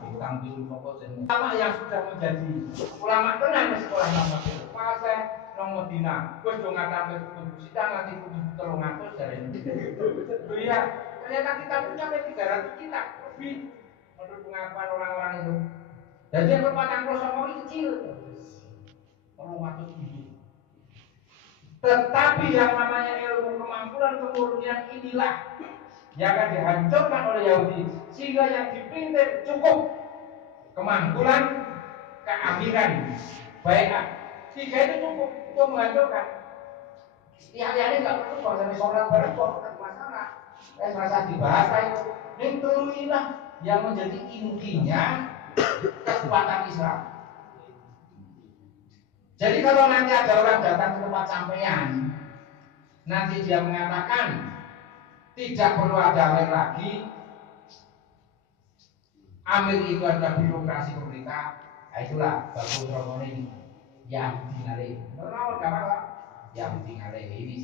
bintang biru pokok jenis ulama yang sudah menjadi ulama tenang di sekolah nomor fase nomor Medina gue dong ngatain kudu sidang nanti kudu 300 dari ini iya ternyata kita punya 300 kitab lebih menurut pengakuan orang-orang itu dan dia berpatang prosomori kecil 300 ribu. Tetapi yang namanya ilmu kemampuan kemurnian inilah yang akan dihancurkan oleh Yahudi sehingga yang dipintir cukup kemampuan keaminan baiat tiga itu cukup untuk menghancurkan tiap-tiap nggak perlu kalau dari sholat bareng kok masalah masa dibahas itu ini teluilah yang menjadi intinya kekuatan Islam. Jadi kalau nanti ada orang datang ke tempat sampean nanti dia mengatakan tidak perlu ada amir lagi. Amir itu adalah birokrasi pemerintah. Nah, itulah bagus Romo ini yang tinggalin. Kenapa gampang lah? Yang tinggalin ini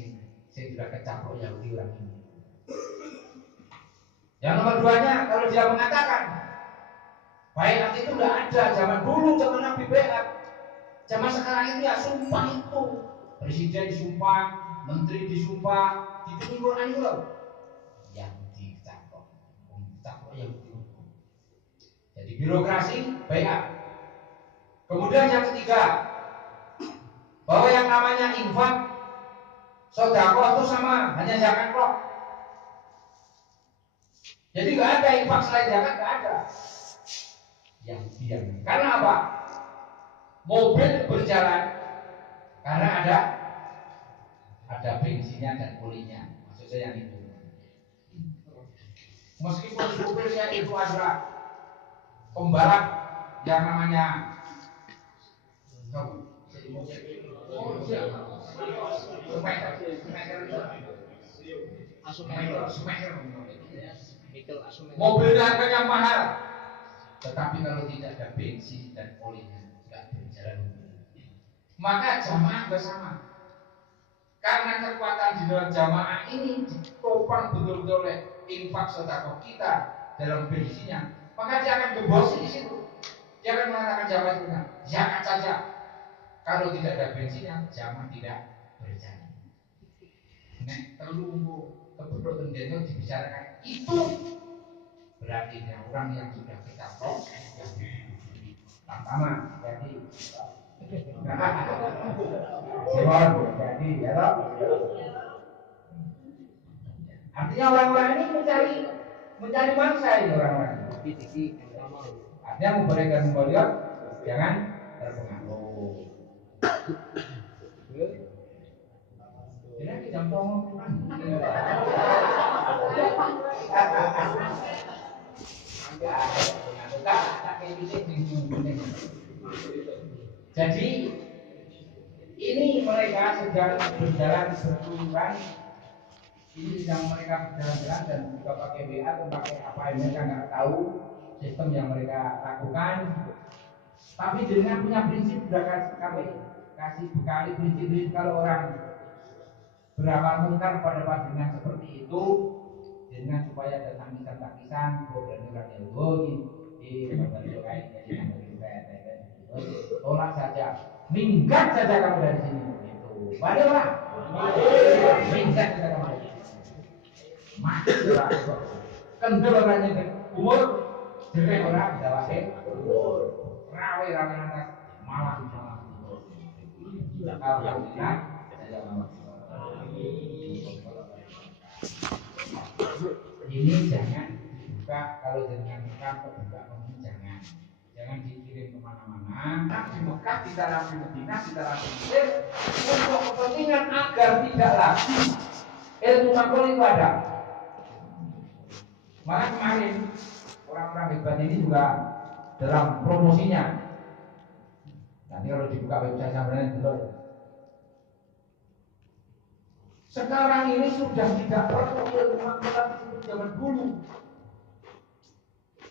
saya sudah kecaplok Yahudi orang ini. Yang nomor duanya kalau dia mengatakan baiat itu tidak ada zaman dulu zaman Nabi baiat. Zaman sekarang itu ya sumpah itu. Presiden disumpah, menteri disumpah, di Quran itu loh. Yang dicaplok yang jadi birokrasi baiat. Kemudian yang ketiga bahwa yang namanya infak sedekah itu sama hanya zakat kok. Jadi nggak ada infak selain zakat, nggak ada. Yang diam. Karena apa? Mobil berjalan karena ada bensinnya dan olinya. Maksud saya yang itu. Meskipun supirnya itu adalah pembalap yang namanya mobilnya harganya mahal, tetapi kalau tidak ada bensin dan olinya tidak berjalan. Maka jamaah bersama. Karena kekuatan di dalam jamaah ini ditopang betul-betul oleh infak sedekah kita dalam bensinnya, maka dia akan gembosi di situ. Dia akan mengatakan jamaah itu zakat saja. Kalau tidak ada bensinnya, jamaah tidak berjalan. Nek telunggu kebetulan tendeno dibicarakan itu berarti orang yang sudah kita proses yang pertama jadi Simon jadi ya toh. Artinya orang-orang ini mencari mangsa ini orang-orang. Artinya memberikan kembalian jangan terpengaruh. Jadi jam tolong kan. Jadi ini mereka sedang berjalan berkeluluran. Ini sedang mereka berjalan-jalan dan juga pakai WA atau pakai apa yang mereka nggak tahu sistem yang mereka lakukan. Tapi dengan punya prinsip sudah kasih bekali prinsip kalau orang beramal mungkar pada pandangan seperti itu dengan supaya ada tangisan-tangisan berani orang yang di membantu kain jadi tolak saja, minggat saja kamu dari sini itu padahal minggat saja kamu dari sini mati lah kendel orangnya umur jelek orang bisa wasik rawe atas malah alhamdulillah saya malah ini jangan dibuka kalau dengan Mekah buka jangan dikirim kemana-mana di Mekah di dalam di Medina di dalam Mesir untuk kepentingan agar tidak lagi ilmu makhluk itu ada. Maka kemarin orang-orang hebat ini juga dalam promosinya nanti kalau dibuka website sampai dulu. Sekarang ini sudah tidak perlu ilmu makhluk seperti zaman dulu.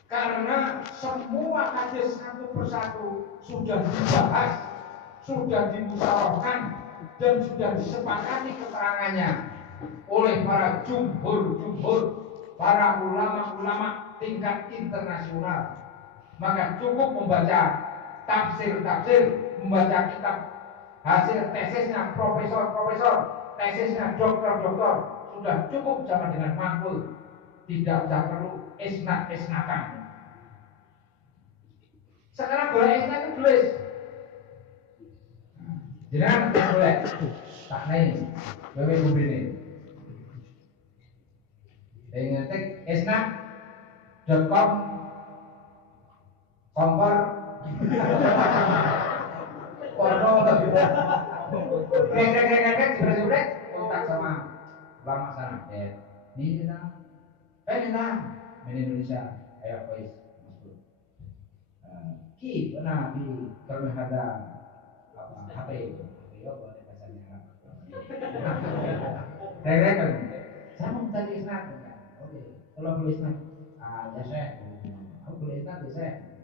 Karena semua hadis satu persatu sudah dibahas, sudah dimusyawarahkan dan sudah disepakati keterangannya oleh para jumhur, para ulama-ulama tingkat internasional Maka cukup membaca tafsir-tafsir, membaca kitab hasil tesisnya profesor-profesor, tesisnya dokter-dokter, sudah cukup sama dengan makul. Tidak usah perlu isnad-isnadan. Sekarang boleh isnad itu tulis. Jangan boleh tak naik, boleh begini. Ngetik isnad.com kompor porno krek jebret kontak sama ulama sana ini kita Indonesia ayo guys masuk ki benar di termehada apa HP yo boleh bahasanya krek saya mau cari isnad oke kalau boleh isnad ya saya aku boleh isnad ya saya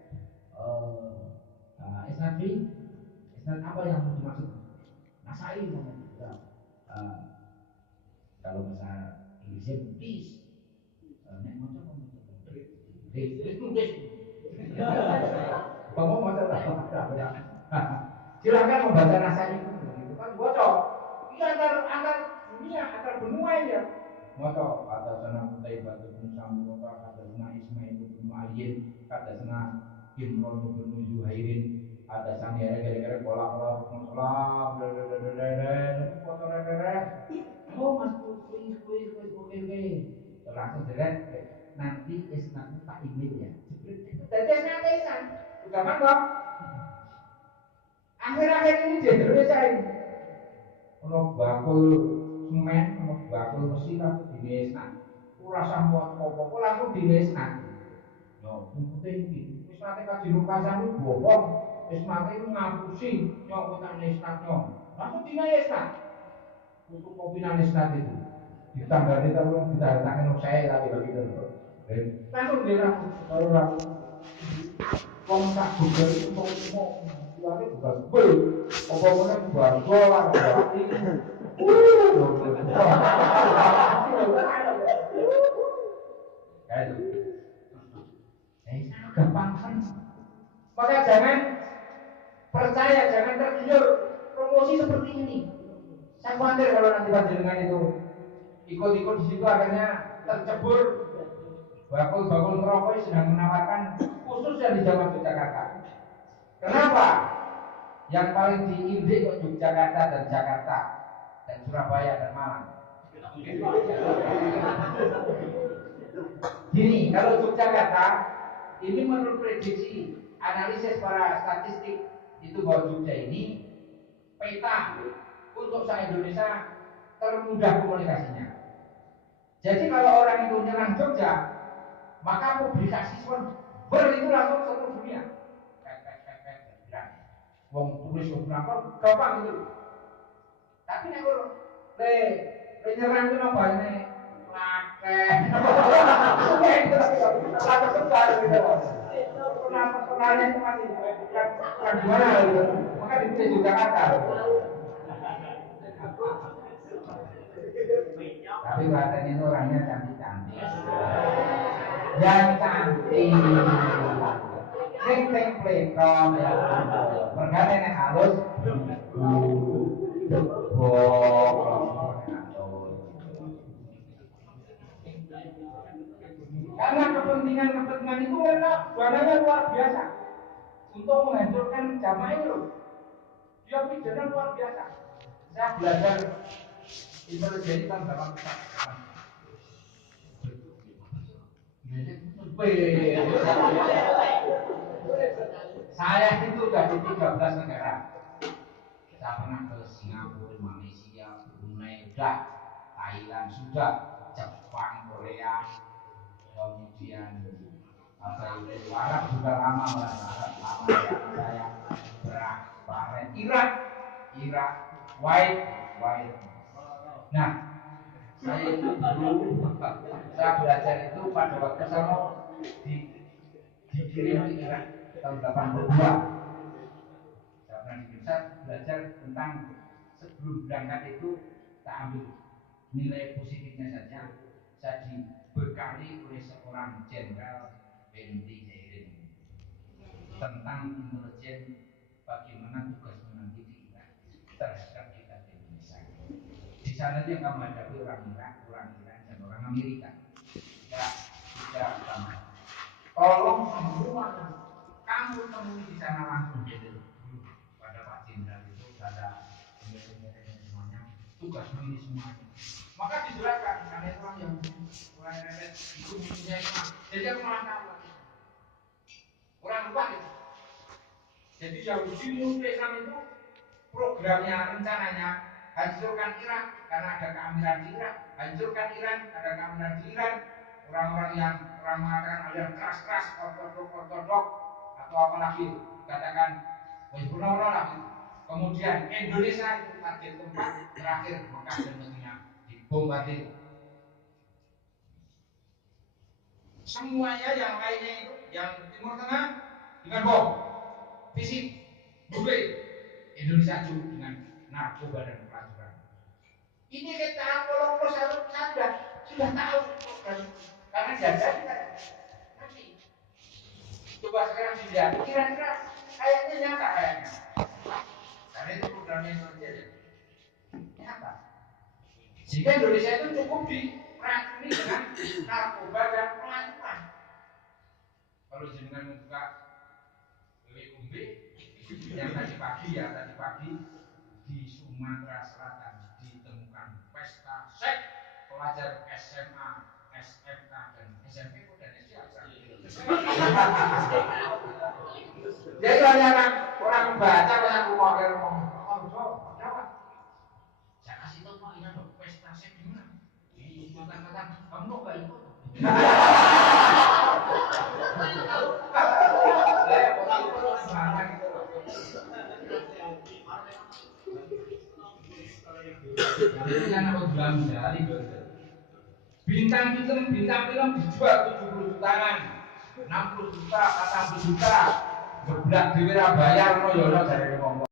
isnad apa yang mau dimaksud? Nasai ya. Kalau bahasa Inggrisnya bis, nek macam bis. Kamu mau coba? Silakan membaca nasai itu kan bocor. Ini antar dunia, antar benua ya. Moto ada sana Kutai Batu bin Samura, ada sana Ismail bin Aliyin, ada sana Imron bin Zuhairin, ada sana gara-gara pola muslim, oh mas kuis oke langsung direct nanti isnadnya tak email ya. Jadi isnad udah mantap. Akhir-akhir ini di Indonesia ini, ono bakul semen, ono bakul besi langsung dinesna. Rasa muat apa langsung dinesna. Yo, penting iki. Wis nate kaji lukasan iki bohong. Wis nate ngapusi nyok kok nesna nyok. Langsung dinesna. Untuk kopi nesna itu. Ditanggane terus ditanggane saya tapi begitu. Langsung dia kalau langsung wong sak Google itu mau tuane bukan Google. Apa meneh bargolan berarti. Kayak gampang kan. Maka jangan percaya, jangan tergiur promosi seperti ini. Saya khawatir kalau nanti panjenengan itu ikut-ikut di situ akhirnya tercebur bakul-bakul ngerokok sedang menawarkan khususnya di Jawa Yogyakarta. Kenapa? Yang paling diindik kok Yogyakarta dan Jakarta dan Surabaya dan Malang. Gini, kalau Yogyakarta ini menurut prediksi analisis para statistik itu bahwa Jogja ini peta untuk se-Indonesia termudah komunikasinya. Jadi kalau orang itu nyerang Jogja, maka publikasi itu langsung seluruh dunia. Wong tulis wong lapor gampang itu. Tapi nek le nyerang itu napa ini lakeh. Lakeh sebar gitu. Kenapa itu masih bukan gimana gitu. Maka di Jakarta. Tapi katanya itu orangnya cantik-cantik. Yang cantik. Ting plekom ya. Mergane nek halus karena kepentingan itu mereka dananya luar biasa untuk menghancurkan jamaah itu. Dia pidana luar biasa. Saya belajar intelijen tahun 80. Saya itu sudah di 13 negara. Saya pernah ke Singapura, Malaysia, Brunei, Thailand sudah, Jepang, Korea, kemudian Arab juga lama saya Bahrain, Irak, Kuwait. Nah, saya itu dulu saya belajar itu pada waktu saya dikirim di Irak tahun 82. Saya belajar tentang sebelum berangkat itu tak ambil nilai positifnya saja. Saya dibekali oleh seorang jenderal Benny Jairin. tentang intelijen bagaimana tugas menanti di Irak terhadap kita di Indonesia. Di sana dia kamu hadapi orang Irak, dan orang Amerika. Ya, tidak sama. Tolong semua kamu temui di sana langsung dulu pada Pak Jenderal itu pada semuanya tugas ini semuanya. Maka dijelaskan karena orang yang itu punya imam. Jadi aku malah tahu orang lupa gitu. Jadi Yahudi musuh Islam itu programnya, rencananya hancurkan Irak karena ada keamiran di Irak, hancurkan Iran ada keamiran di Iran. Orang-orang yang orang mengatakan aliran keras-keras, ortodok atau apalagi katakan Hizbullah lah. Kemudian Indonesia itu target tempat terakhir Mekah dan Madinah dibombardir. Semuanya yang lainnya itu yang Timur Tengah dengan bom, fisik, nuklir. Indonesia juga dengan narkoba dan pelacuran. Ini kita kalau sudah tahu karena jadi nanti. Coba sekarang dilihat, kira-kira kayaknya nyata kayaknya. Karena itu programnya intelijen nyata. Sehingga Indonesia itu cukup diracuni dengan narkoba dan pelacuran. Kalau jenengan membuka WUB yang tadi pagi di Sumatera Selatan ditemukan pesta seks pelajar SMA, SMK dan SMP dan SD. Jadi orang membaca banyak rumah jawab. Saya kasih tahu Pak, ini ada pesta seks di mana? Di kota-kota. Kamu mau nggak ikut? Bintang film dijual 70 jutaan, 60 juta, 40 juta, geblak di bayar no yono dari ngomong.